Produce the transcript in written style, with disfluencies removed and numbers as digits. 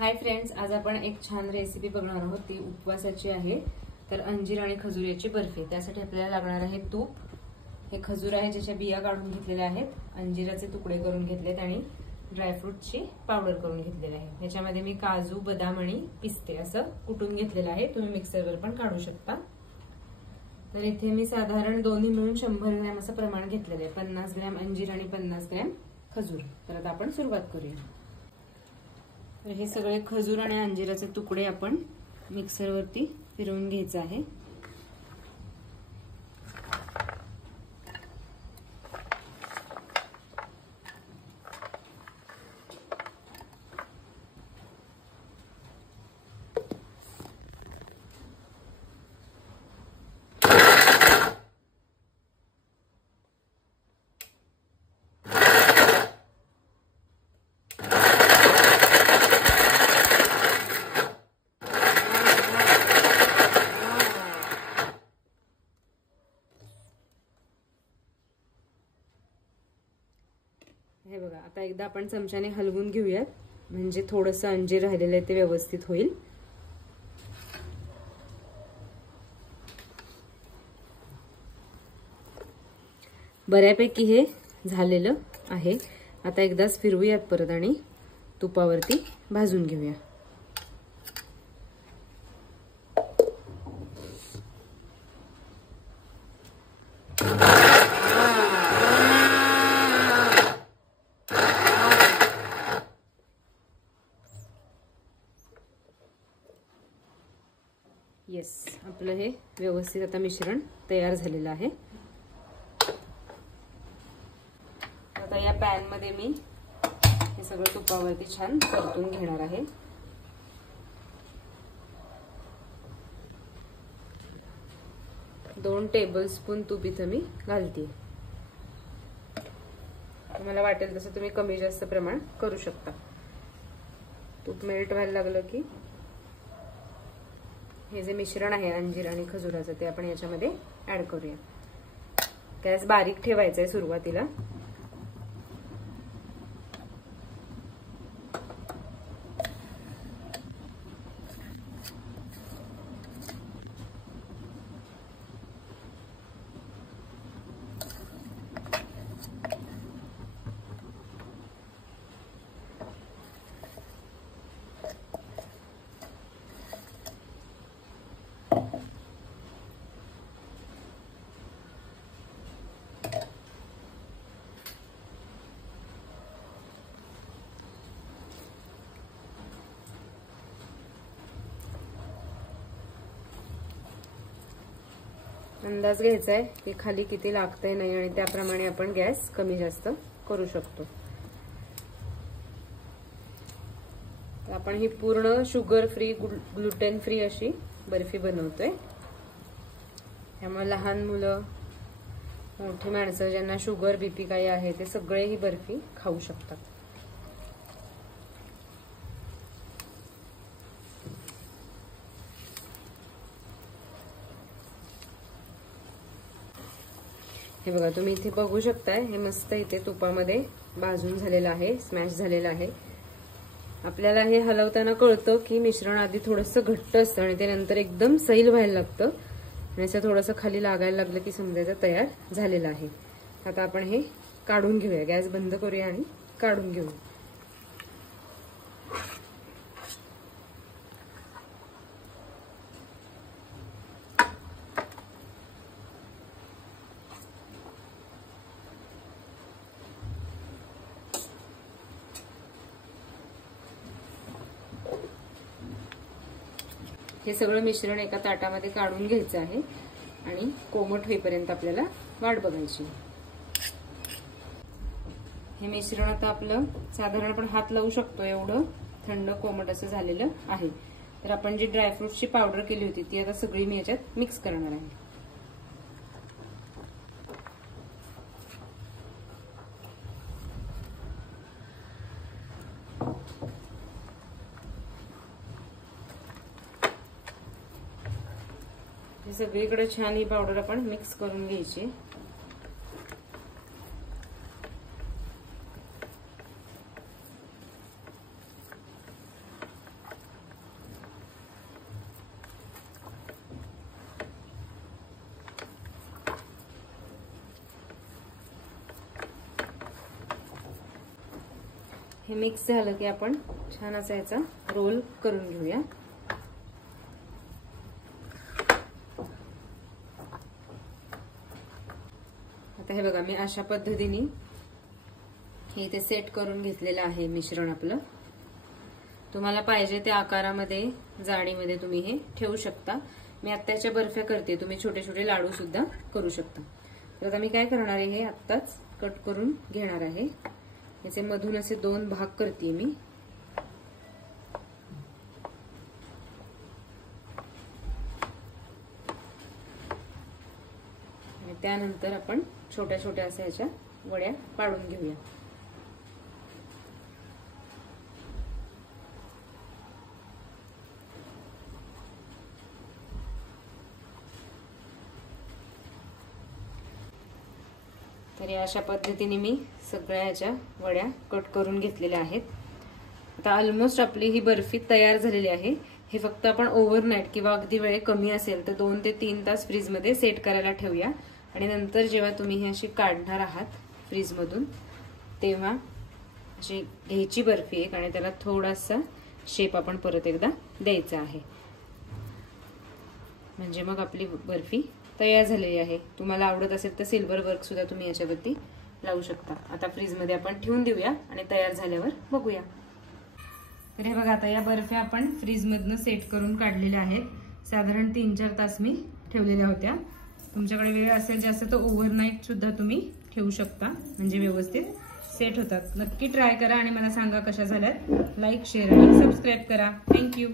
Hi friends, आज आपण एक छान रेसिपी बघणार आहोत। ती उपवासाची आहे। तर अंजीर आणि खजूर याची बर्फी। त्यासाठी आपल्याला लागणार आहे तूप, हे खजूर आहे ज्याच्या बिया काढून घेतलेल्या आहेत, अंजिराचे तुकडे करून घेतलेत आणि ड्रायफ्रूटची पावडर करून घेतलेली आहे। याच्यामध्ये मी काजू, बदाम आणि पिस्ते असं कुटून घेतलेलं आहे। तुम्ही मिक्सरवर पण काढू शकता। तर इथे मी साधारण दोन्ही मिळून 100 ग्रॅम असं प्रमाण घेतलेलं आहे। 50 ग्रॅम अंजीर आणि 50 ग्रॅम खजूर। तर आता आपण सुरुवात करूया। तर हे सगळे खजूर आणि अंजिराचे तुकडे आपण मिक्सरवरती फिरवून घ्यायचे आहे। हे बघा, आता एकदा आपण चमच्याने हलवून घेऊयात, म्हणजे थोडंसं अंजीर राहिलेलं आहे ते व्यवस्थित होईल। बऱ्यापैकी हे झालेलं आहे। आता एकदाच फिरवूयात परत आणि तुपावरती भाजून घेऊया। येस, आपलं हे व्यवस्थित आता मिश्रण तयार झालेलं आहे। आता या पॅन मध्ये मी हे सगळं तुपावरती छान परतून घेणार आहे। दोन टेबलस्पून तूप इथं मी घालते। तुम्हाला वाटेल तसं तुम्ही कमी जास्त प्रमाण करू शकता। तूप मेल्ट व्हायला लागलं की हे जे मिश्रण आहे अंजीर आणि खजुराचं ते आपण याच्यामध्ये ऍड करूया। गॅस बारीक ठेवायचा आहे सुरुवातीला। अंदाज घ्यायचा आहे की खाली किती लागतंय नाही, आणि त्याप्रमाणे आपण गॅस कमी जास्त करू शकतो। आपण ही पूर्ण शुगर फ्री, ग्लुटेन फ्री अशी बर्फी बनवतोय। त्यामुळे लहान मुलं, मोठी माणसं ज्यांना शुगर, बीपी काही आहे ते सगळे ही बर्फी खाऊ शकतात। हे बघा, तुम्ही इथे बघू शकताय, हे मस्त इथे तुपामध्ये भाजून झालेलं आहे, स्मॅश झालेलं आहे। आपल्याला हे हलवताना कळतं की मिश्रण आधी थोडंसं घट्ट असतं आणि ते नंतर एकदम सैल व्हायला लागतं, आणि असं थोडंसं खाली लागायला लागलं की समजायचं तयार झालेलं आहे। आता आपण हे काढून घेऊया, गॅस बंद करूया आणि काढून घेऊया। हे सगळं मिश्रण एका ताटामध्ये काढून घ्यायचं आहे आणि कोमट होईपर्यंत आपल्याला वाट बघायची। हे मिश्रण आता आपलं साधारण आपण हात लावू शकतो एवढं थंड कोमट असं झालेलं आहे। तर आपण जी ड्रायफ्रूटची पावडर केली होती ती आता सगळी मी याच्यात मिक्स करणार आहे। सगळीकडे छान ही पावडर आपण मिक्स करून घ्यायची। हे मिक्स झालं की आपण छान असा याचा रोल करून घेऊया. आता हे बघा, मी अशा पद्धतीने हे इथे सेट करून घेतलेलं आहे मिश्रण आपलं. तुम्हाला पाहिजे त्या आकारामध्ये, जाडीमध्ये तुम्ही हे ठेवू शकता. मी आत्ताच्या बर्फ्या करते, तुम्ही छोटे छोटे लाडू सुद्धा करू शकता. तर आता मी काय करणार आहे, हे आत्ताच कट करून घेणार आहे. याचे मधून असे 2 भाग करते मी. आणि त्यानंतर आपण छोट्या छोट्या अशा ह्याच्या वड्या पाडून घेऊया. तर या अशा पद्धतीने मी सगळ्या ह्याच्या वड्या कट करून घेतलेल्या आहेत. आता ऑलमोस्ट आपली ही बर्फी तयार झालेली आहे. हे फक्त आपण ओव्हरनाईट किंवा अगदी वेळ कमी असेल तर 2 ते 3 तास फ्रीजमध्ये सेट करायला ठेवूया. आणि नंतर जेव्हा तुम्ही हे अशी काढणार आहात फ्रीजमधून, तेव्हा अशी घ्यायची बर्फी एक, आणि त्याला थोडासा शेप आपण परत एकदा द्यायचा आहे. म्हणजे मग आपली बर्फी तयार झालेली आहे. तुम्हाला आवडत असेल तर सिल्वर वर्क सुद्धा तुम्ही याच्यावरती लावू शकता. आता फ्रीजमध्ये आपण ठेवून देऊया आणि तयार झाल्यावर बघूया. तर हे बघा, आता या बर्फ्या आपण फ्रीजमधनं सेट करून काढलेल्या आहेत. साधारण 3-4 तास मी ठेवलेल्या होत्या. तुमच्याकडे वेळ असेल जास्त तर ओव्हरनाईट सुद्धा तुम्ही ठेवू शकता, म्हणजे व्यवस्थित सेट होतात. नक्की ट्राय करा आणि मला सांगा कशा झाल्यात. लाईक, शेअर आणि सबस्क्राईब करा. थँक्यू.